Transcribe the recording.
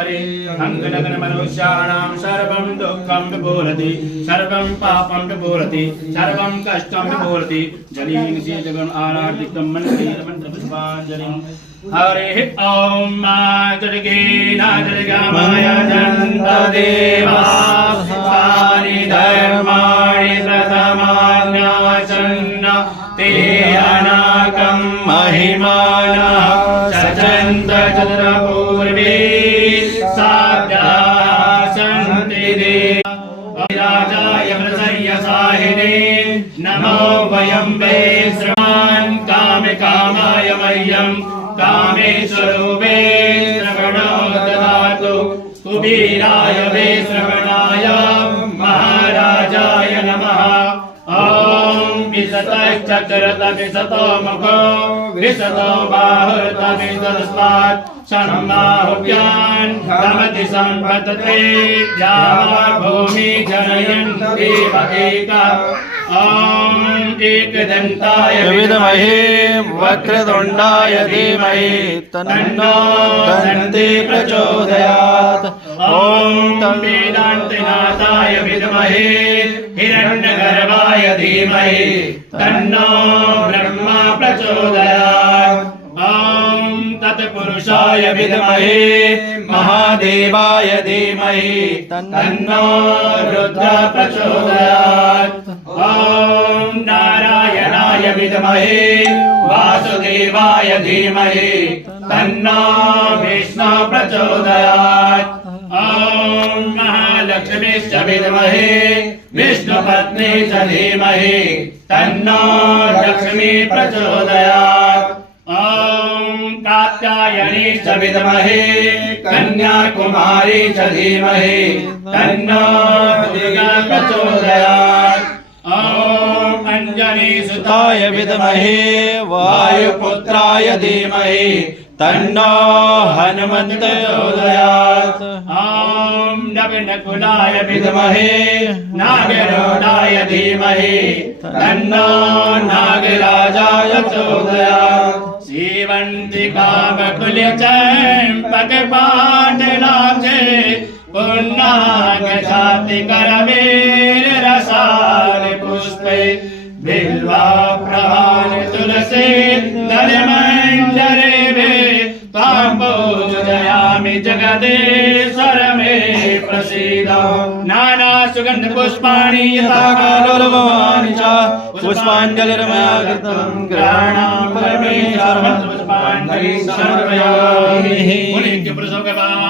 परे अंगनगनमनुष्याणां सर्वं दुःखं विभूरति सर्वं पापं विभूरति सर्वं कष्टं विभूरति जलीं शीतगुण आराधिकं मन्त्रपुष्पाञ्जलिं हरिः ॐ मातृगेन जगामाय जन्तदेवानि धर्माणि प्रथमान्यासन्न ते अनाकं महिमानः सचन्त चतुर्पूर्वे साध्यासन्ति राजाय वृषय्यसाहिने नमो वयं वै श्रवणान् कामे कामाय मह्यं कामेश्वरो वै श्रवणो ददातु कुबेराय वै श्रवणाय महाराजाय नमः ॐ विशतश्चक्रत विशतो मुखो विशतो बाहुर्तमिदस्मात् शर्माहुव्यान् रमति सम्पतते द्यावा भूमि जनयन् देव एका ॐ एकदन्ताय विद्महे वक्रतुण्डाय धीमहि तन्नो दन्ति प्रचोदयात् ॐ वेदान्तनाथाय विद्महे हिरण्यगर्भाय धीमहि तन्नो ब्रह्मा प्रचोदयात् ॐ तत्पुरुषाय विद्महे महादेवाय धीमहि तन्नो रुद्र प्रचोदयात् ॐ नारायणाय विद्महे वासुदेवाय धीमहि तन्नो विष्णु प्रचोदयात् ॐ महालक्ष्मीश्च विद्महे विष्णुपत्नी च धीमहि तन्नो लक्ष्मी प्रचोदयात् ॐ कात्यायनी च विद्महे कन्याकुमारी च धीमहि तन्नो दुर्गा प्रचोदयात् ॐ अंजनीसुताय विद्महे वायुपुत्राय धीमहि तन्नो हनुमन्त प्रचोदयात् ॐ नवनकुलाय विद्महे नागरूढाय धीमहि तन्नो नागराजाय प्रचोदयात् श्रीवन्तिकामकुल्यचम्पकपाटलाब्जे पुन्नागछातिकरवीररसानि पुष्पै बिल्वाप्रभानि तुलसी दलमञ्जरेभे त्वां पूजयामि जगदीश्वर मे प्रसीद नाना सुगन्ध पुष्पाणि यथा कालोलभवानि च पुष्पाञ्जलिर्मया कृतं ग्रहाणां परमेश्वरं पुष्पाञ्जलिं समर्पयामि मुनिभ्यः प्रसोगवान्